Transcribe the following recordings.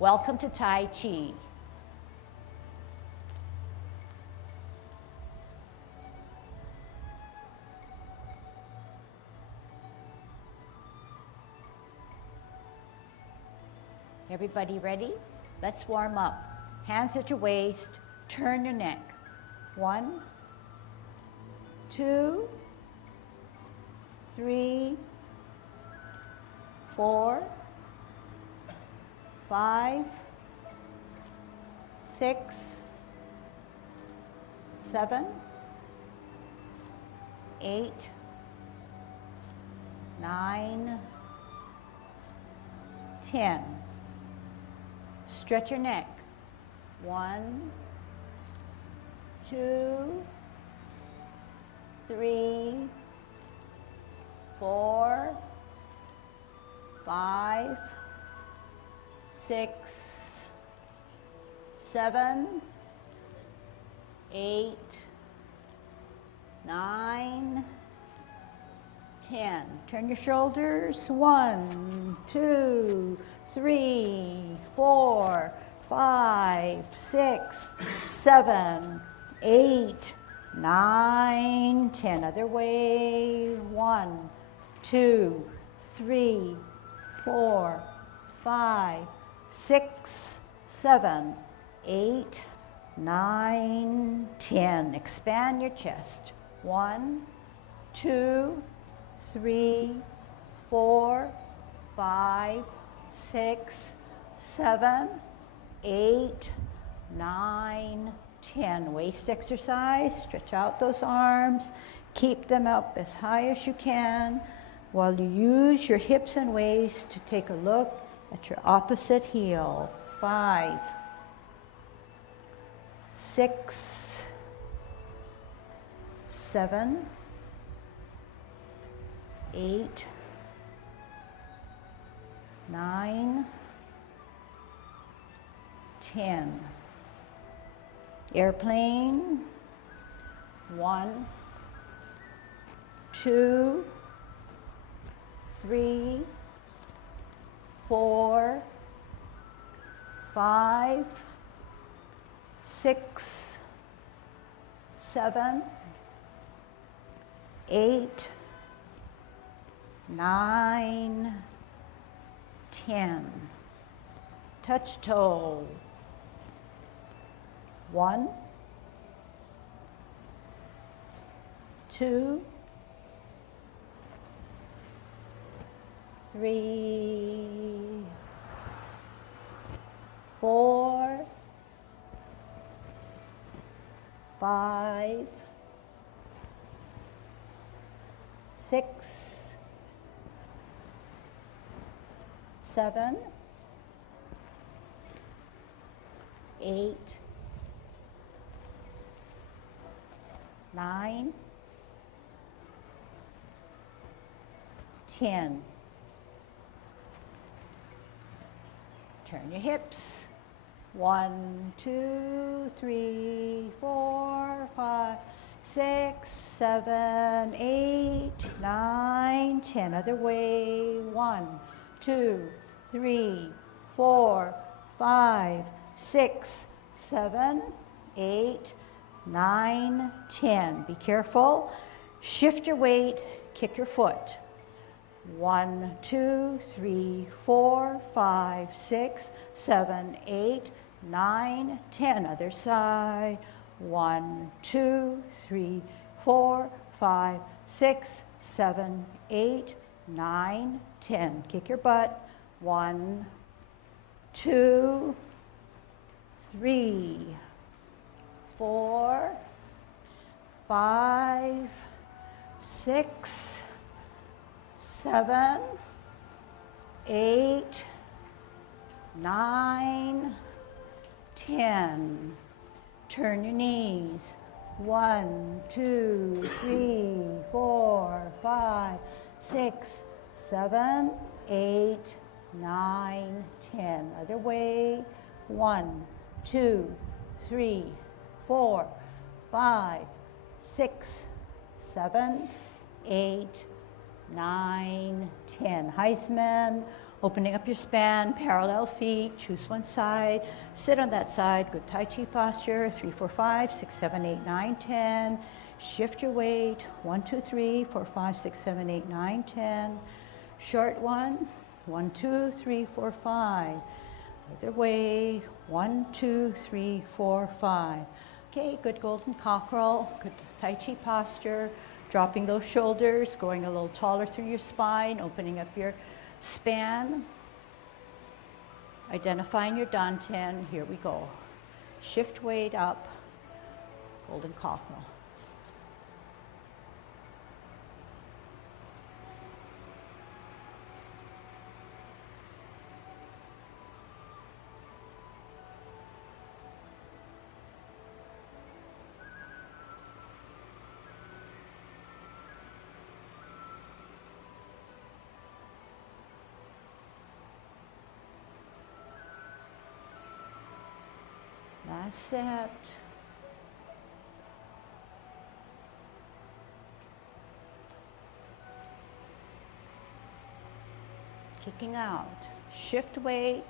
Welcome to Tai Chi. Everybody ready? Let's warm up. Hands at your waist, turn your neck. 1, 2, 3, 4, 5, 6, 7, 8, 9, 10. Stretch your neck. 1, 2, 3, 4, 5, 6, 7, 8, 9, 10. Turn your shoulders. 1, 2, 3, 4, 5, 6, 7, 8, 9, 10. Other way. 1, 2, 3, 4, 5, 6, 7, 8, 9, 10. Expand your chest. 1, 2, 3, 4, 5, 6, 7, 8, 9, 10. Waist exercise. Stretch out those arms. Keep them up as high as you can while you use your hips and waist to take a look at your opposite heel. 5, 6, 7, 8, 9, 10. Airplane. 1, 2, 3, 4, 5, 6, 7, 8, 9, 10. Touch toe. 1, 2, 3, 4, 5, 6, 7, 8, 9, 10. Turn your hips. 1, 2, 3, 4, 5, 6, 7, 8, 9, 10. Other way. 1, 2, 3, 4, 5, 6, 7, 8, 9, 10. Be careful. Shift your weight. Kick your foot. 1, 2, 3, 4, 5, 6, 7, 8, 9, 10. Other side. 1, 2, 3, 4, 5, 6, 7, 8, 9, 10. Kick your butt. 1, 2, 3, 4, 5, 6, 7, 8, 9, 10. Turn your knees. 1, 2, 3, 4, 5, 6, 7, 8, 9, 10. Other way. 1, 2, 3, 4, 5, 6, 7, 8, 9, 10. Heisman. Opening up your span, parallel feet, choose one side, sit on that side, good Tai Chi posture, 3, 4, 5, 6, 7, 8, 9, 10. Shift your weight, 1, 2, 3, 4, 5, 6, 7, 8, 9, 10. Short one, 1, 2, 3, 4, 5. Other way, 1, 2, 3, 4, 5. Okay, good golden cockerel, good Tai Chi posture, dropping those shoulders, going a little taller through your spine, opening up your span, identifying your dantian. Here we go. Shift weight up, golden cockerel. Last set. Kicking out. Shift weight,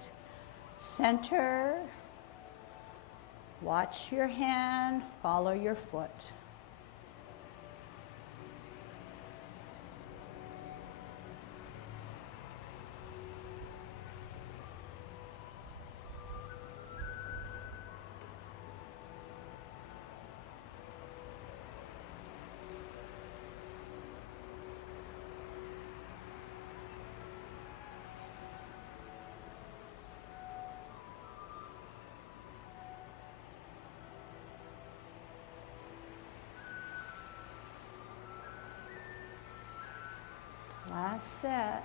center. Watch your hand, follow your foot. Last set.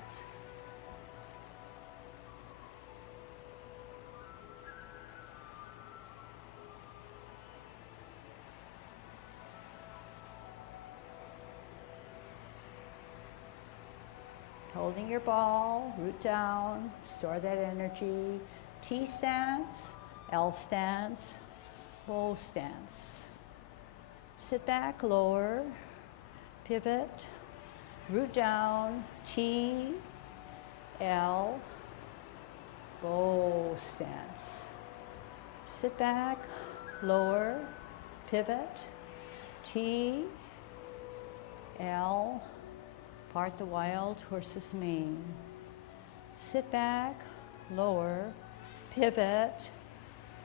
Holding your ball, root down, store that energy. T stance, L stance, bow stance. Sit back, lower, pivot, root down, T, L, bow stance. Sit back, lower, pivot, T, L, part the wild horse's mane. Sit back, lower, pivot,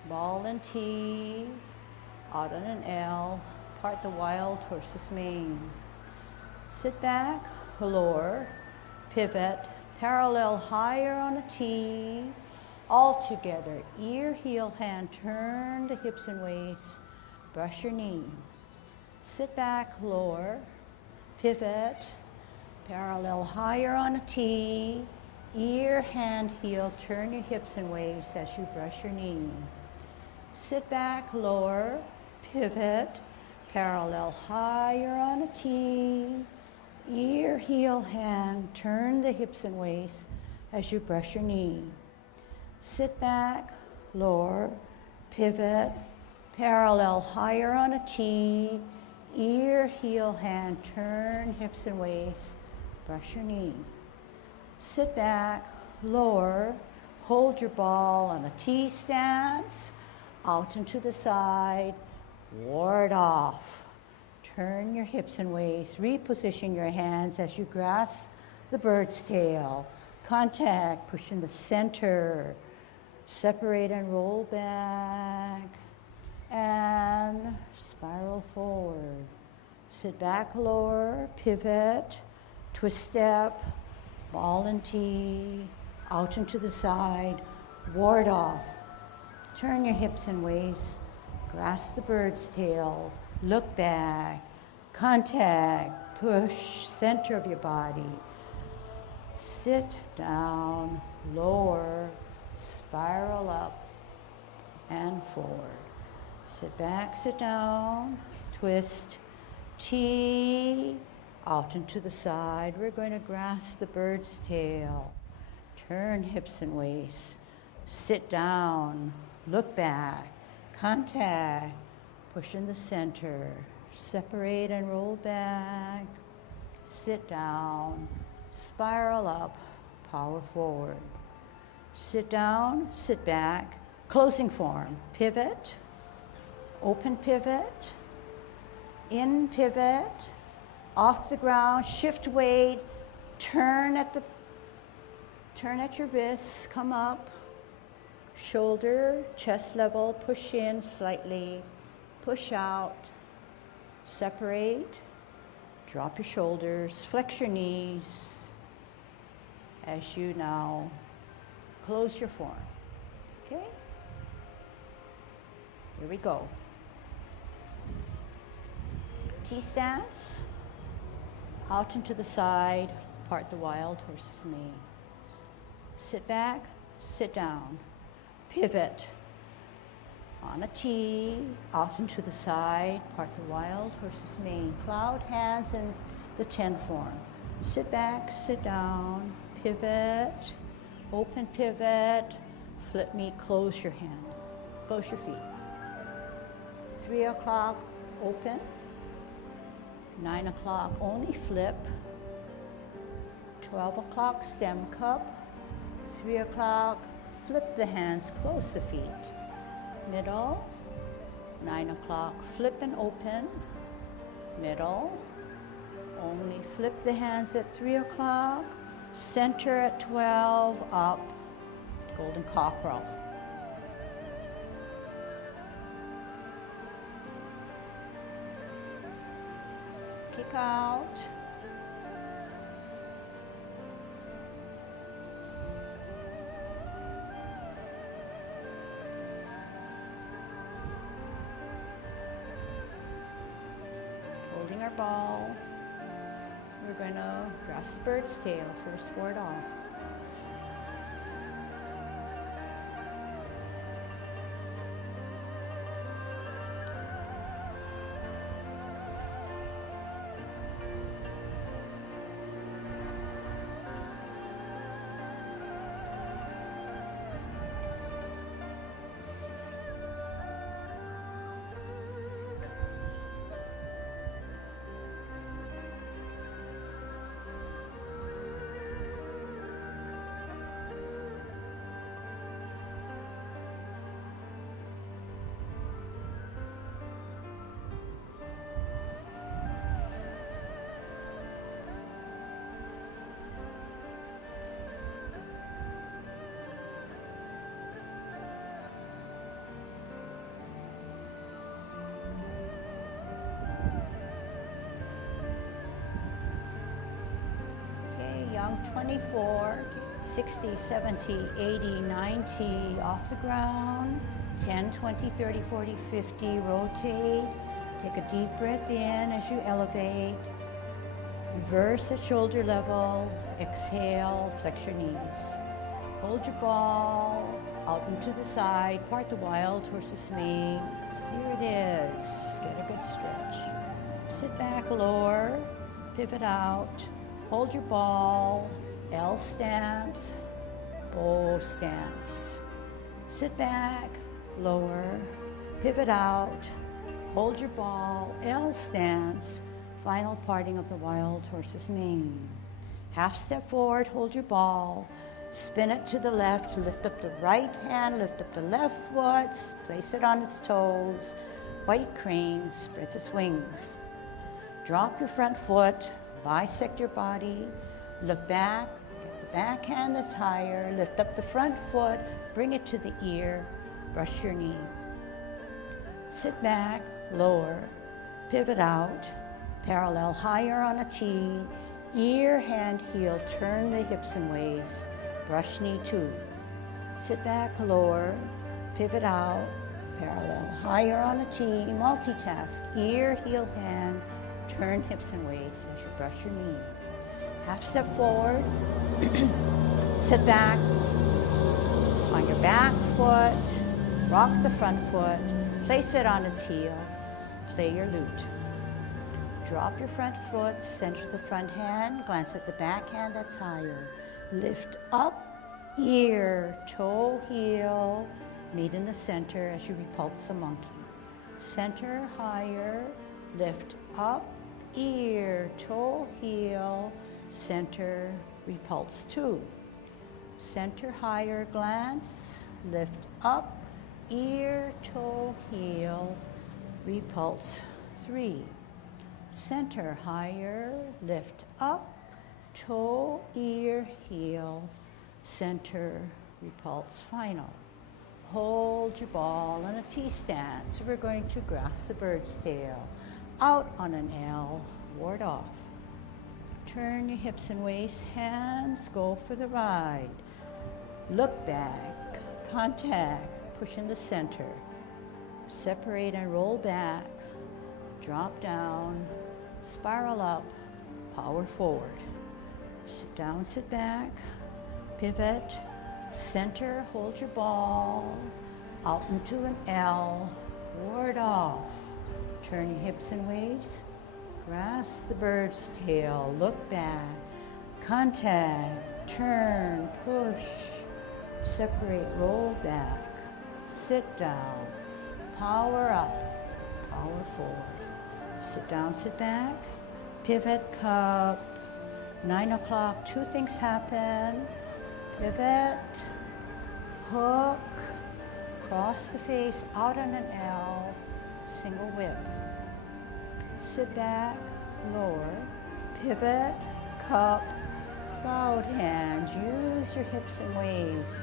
ball and T, out on an L, part the wild horse's mane. Sit back, lower, pivot, parallel higher on a T, all together, ear, heel, hand, turn the hips and waist, brush your knee. Sit back, lower, pivot, parallel higher on a T, ear, hand, heel, turn your hips and waist as you brush your knee. Sit back, lower, pivot, parallel higher on a T, ear, heel, hand, turn the hips and waist as you brush your knee. Sit back, lower, pivot, parallel higher on a T, ear, heel, hand, turn hips and waist, brush your knee. Sit back, lower, hold your ball on a T stance, out and to the side, ward off. Turn your hips and waist, reposition your hands as you grasp the bird's tail. Contact, push in the center, separate and roll back, and spiral forward. Sit back, lower, pivot, twist step, ball and T, out and to the side, ward off. Turn your hips and waist, grasp the bird's tail, look back, contact, push, center of your body. Sit down, lower, spiral up and forward. Sit back, sit down, twist, T, out and to the side. We're going to grasp the bird's tail. Turn hips and waist. Sit down, look back, contact, push in the center, separate and roll back, sit down, spiral up, power forward. Sit down, sit back, closing form. Pivot, open pivot, in pivot, off the ground, shift weight, turn at your wrists, come up, shoulder, chest level, push in slightly, push out, separate, drop your shoulders, flex your knees as you now close your form. Okay? Here we go. T-stance, out and to the side, part the wild horse's mane. Sit back, sit down, pivot on a T, out and to the side, part the wild horse's mane. Cloud hands in the 10 form. Sit back, sit down, pivot, open pivot, flip me, close your hand, close your feet. 3 o'clock, open. 9 o'clock, only flip. 12 o'clock, stem cup. 3 o'clock, flip the hands, close the feet. Middle. 9 o'clock, flip and open. Middle. Only flip the hands at 3 o'clock. Center at 12, up. Golden cockerel. Kick out. Holding our ball. We're going to grasp the bird's tail, first ward off. Young 24, 60, 70, 80, 90, off the ground, 10, 20, 30, 40, 50, rotate, take a deep breath in as you elevate, reverse at shoulder level, exhale, flex your knees. Hold your ball, out and to the side, part the wild horse's mane, here it is, get a good stretch. Sit back, lower, pivot out, hold your ball, L stance, bow stance. Sit back, lower, pivot out, hold your ball, L stance, final parting of the wild horse's mane. Half step forward, hold your ball, spin it to the left, lift up the right hand, lift up the left foot, place it on its toes, white crane, spreads its wings. Drop your front foot, bisect your body, look back, get the back hand that's higher, lift up the front foot, bring it to the ear, brush your knee. Sit back, lower, pivot out, parallel higher on a T, ear, hand, heel, turn the hips and waist, brush knee 2. Sit back, lower, pivot out, parallel higher on a T, multitask, ear, heel, hand, turn hips and waist as you brush your knee. Half step forward, sit back on your back foot, rock the front foot, place it on its heel, play your lute. Drop your front foot, center the front hand, glance at the back hand that's higher. Lift up, ear, toe, heel, meet in the center as you repulse the monkey. Center, higher, lift up, ear, toe, heel, center, repulse 2. Center higher, glance, lift up, ear, toe, heel, repulse. 3. Center higher, lift up, toe, ear, heel, center, repulse, final. Hold your ball in a T-stand. So we're going to grasp the bird's tail. Out on an L, ward off. Turn your hips and waist, hands, go for the ride. Look back, contact, push in the center. Separate and roll back, drop down, spiral up, power forward. Sit down, sit back, pivot, center, hold your ball, out into an L, ward off. Turn your hips and waist, grasp the bird's tail, look back, contact, turn, push, separate, roll back, sit down, power up, power forward. Sit down, sit back, pivot, cup. 9 o'clock, 2 things happen. Pivot, hook, cross the face, out on an L, single whip. Sit back, lower, pivot, cup, cloud hand. Use your hips and waist.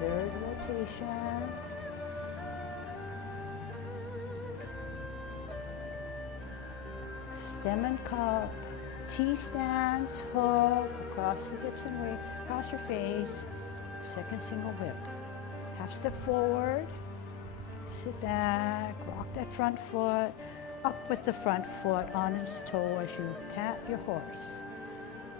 Third rotation. Stem and cup, T-stance, hook, across the hips and waist, across your face, second single whip. Half step forward, sit back, rock that front foot, up with the front foot on its toe as you pat your horse.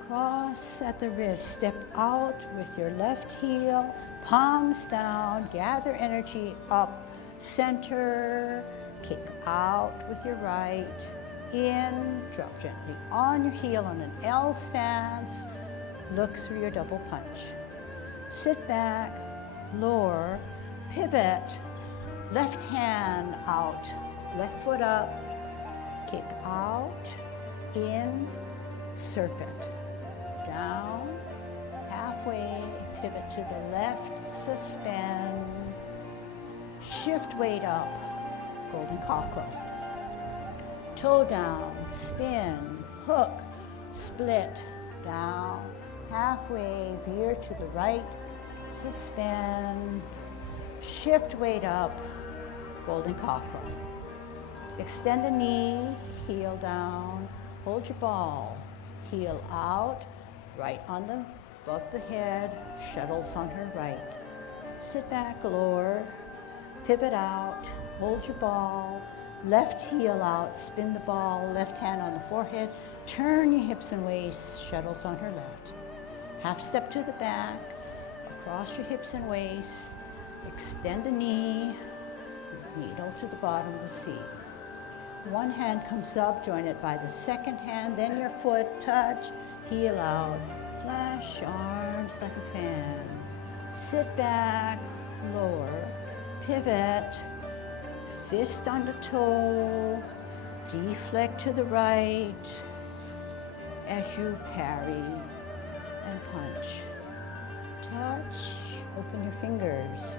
Cross at the wrist, step out with your left heel, palms down, gather energy up, center, kick out with your right, in, drop gently on your heel on an L stance, look through your double punch. Sit back, lower, pivot, left hand out, left foot up, kick out, in, serpent, down, halfway, pivot to the left, suspend, shift weight up, golden cockerel. Toe down, spin, hook, split, down, halfway, veer to the right, suspend, shift weight up, golden cockerel. Extend the knee, heel down, hold your ball, heel out, right on the above the head, shuttles on her right. Sit back, lower, pivot out, hold your ball, left heel out, spin the ball, left hand on the forehead, turn your hips and waist, shuttles on her left. Half step to the back, across your hips and waist, extend the knee, needle to the bottom of the seat. One hand comes up, join it by the second hand, then your foot, touch, heel out, flash arms like a fan. Sit back, lower, pivot, fist on the toe, deflect to the right as you parry and punch. Touch, open your fingers,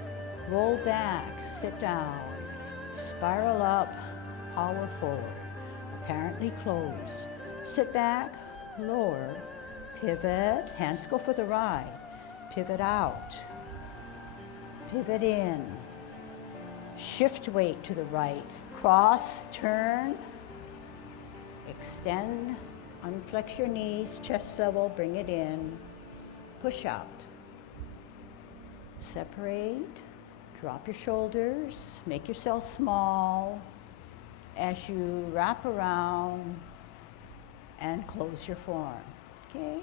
roll back, sit down, spiral up, power forward, apparently close. Sit back, lower, pivot, hands go for the ride, pivot out, pivot in, shift weight to the right, cross, turn, extend, unflex your knees, chest level, bring it in, push out, separate, drop your shoulders, make yourself small as you wrap around and close your form. Okay,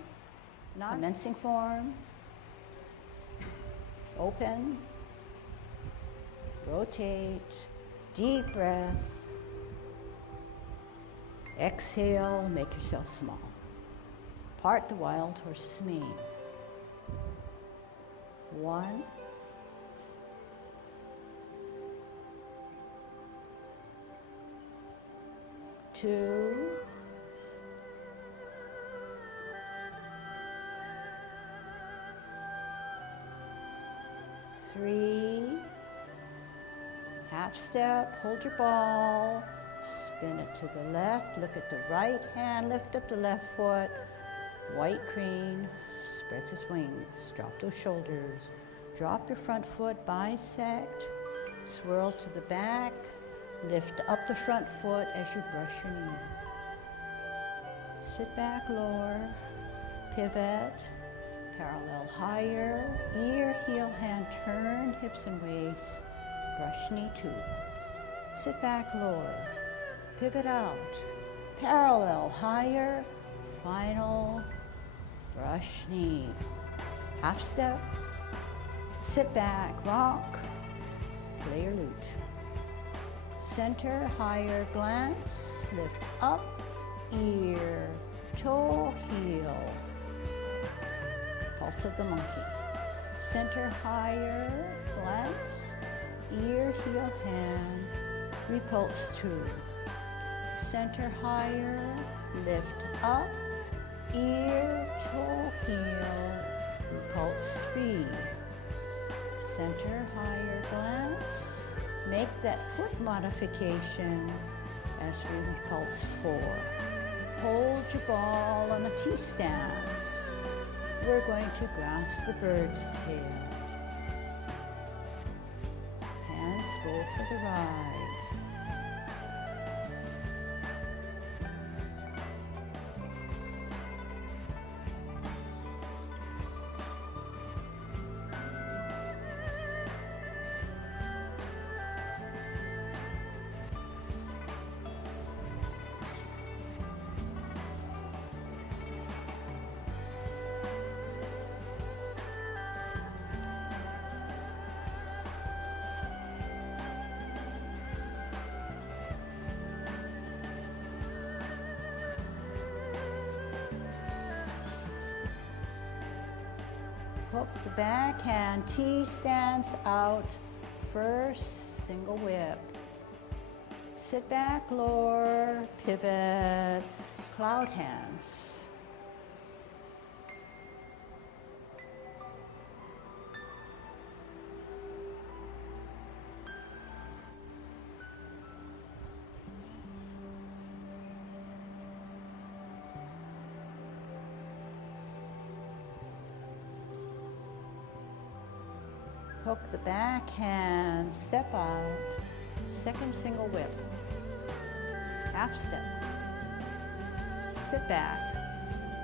now commencing form, open, rotate, deep breath, exhale, make yourself small. Part the wild horse's mane. 1, 2, 3, half step, hold your ball, spin it to the left, look at the right hand, lift up the left foot, white crane, spreads its wings, drop those shoulders, drop your front foot, bisect, swirl to the back, lift up the front foot as you brush your knee. Sit back, lower, pivot, parallel higher, ear, heel, hand, turn, hips and waist, brush knee 2. Sit back, lower, pivot out, parallel higher, final, brush knee. Half step, sit back, rock, play your lute. Center, higher, glance, lift up, ear, toe, heel. Pulse of the monkey. Center, higher, glance, ear, heel, hand, repulse 2. Center, higher, lift up, ear, toe, heel, repulse 3. Center, higher, glance, make that foot modification as we repulse 4. Hold your ball on a T-stance. We're going to grasp the bird's tail. Hands go for the ride. Hook the backhand, T-stance out, first single whip. Sit back, lower, pivot, cloud hands. Hook the backhand, step out, second single whip, half step, sit back,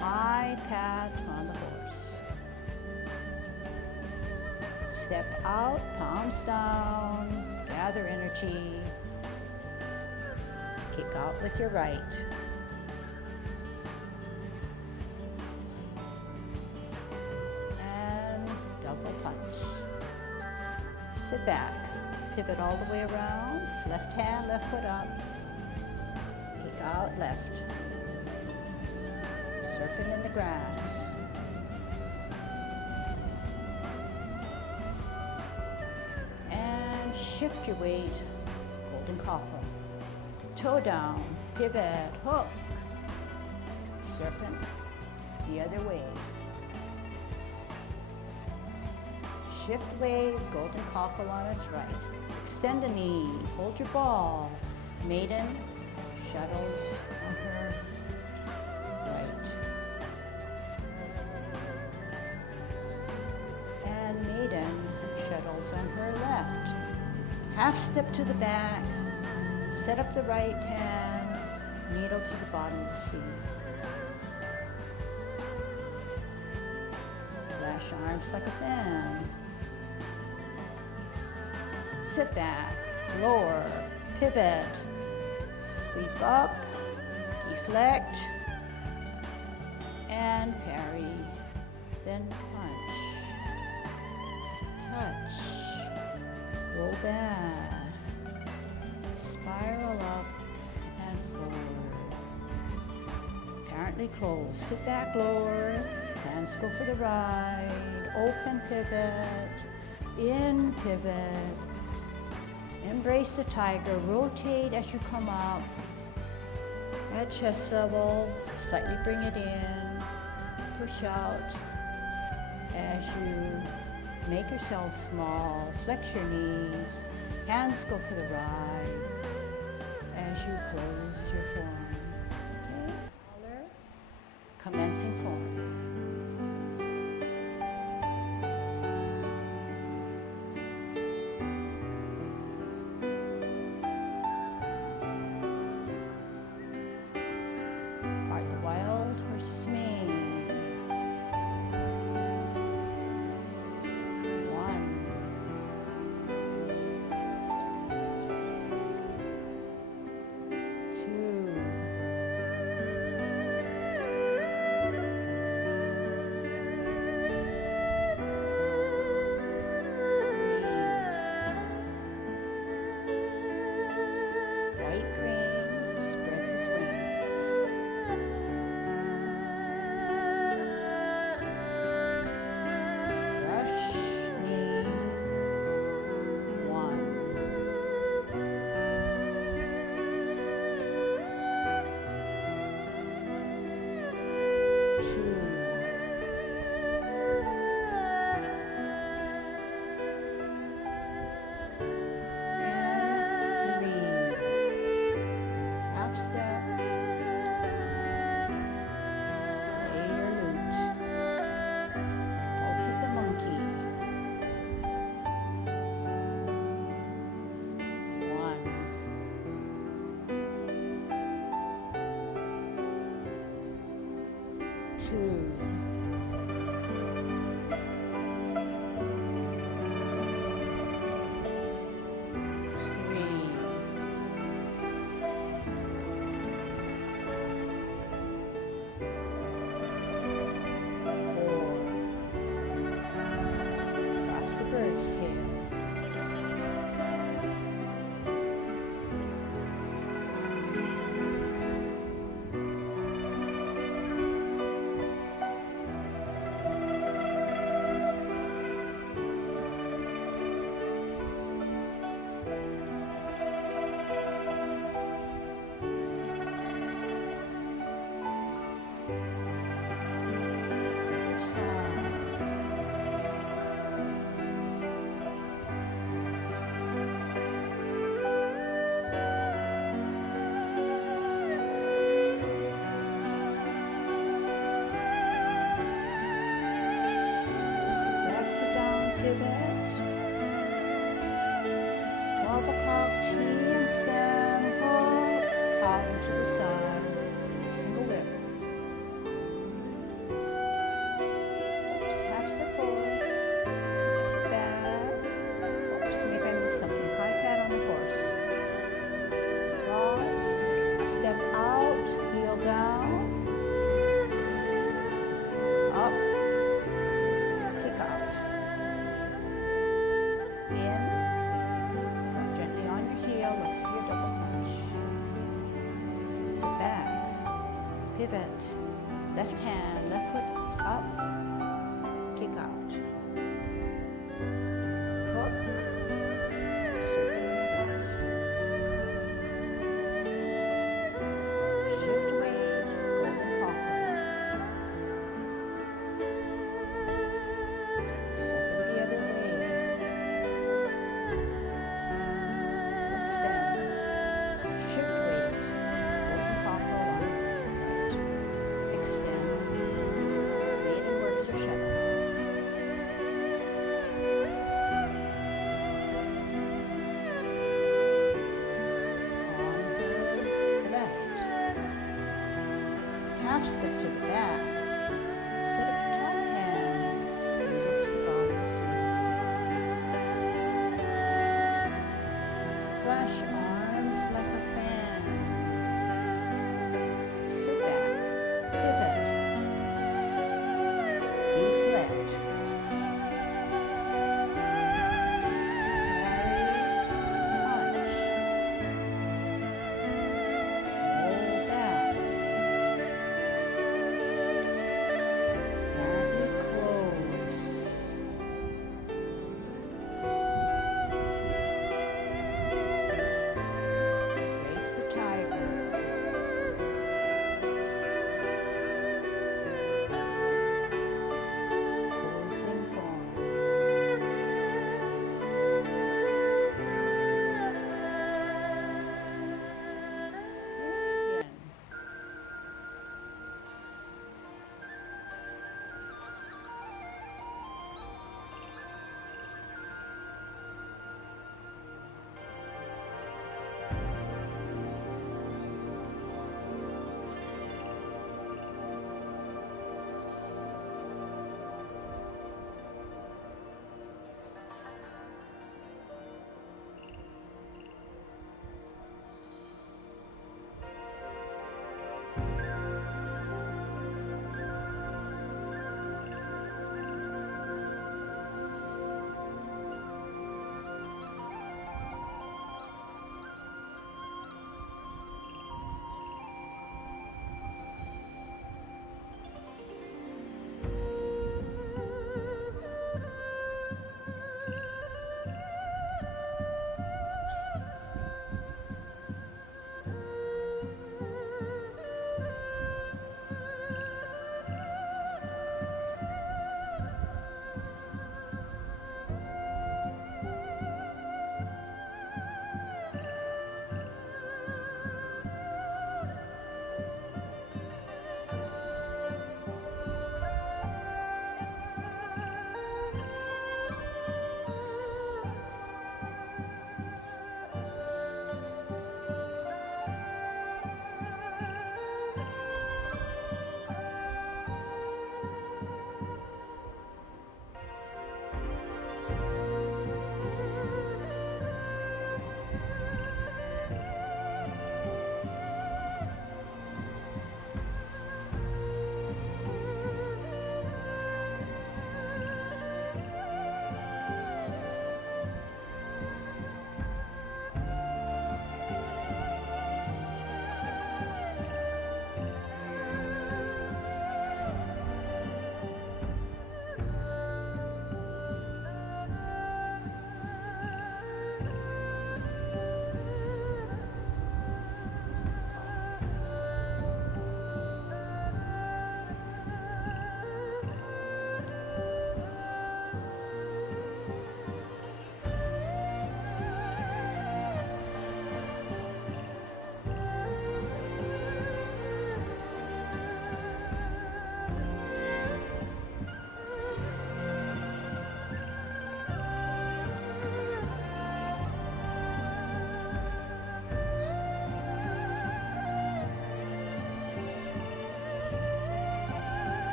high pat on the horse. Step out, palms down, gather energy, kick out with your right. And double punch. Sit back, pivot all the way around, left hand, left foot up, kick out left. Serpent in the grass. And shift your weight, golden copper. Toe down, pivot, hook. Serpent, the other way. Shift wave, golden cockle on its right. Extend a knee, hold your ball. Maiden, shuttles on her right. And maiden, shuttles on her left. Half step to the back, set up the right hand, needle to the bottom of the seat. Lash arms like a fan. Sit back, lower, pivot, sweep up, deflect, and parry, then punch, touch, roll back, spiral up and forward. Apparently closed. Sit back, lower, hands go for the ride, open pivot, in pivot. Embrace the tiger, rotate as you come up, At chest level, slightly bring it in, push out. As you make yourself small, flex your knees, hands go for the ride as you close your form. Okay? Commencing form. Part the wild horse's mane. Pivot, left hand, left foot up, kick out. Hook, circle reverse. Shift weight, golden cockle. Circle the other way. Suspend. Shift weight, golden cockle once. Extend.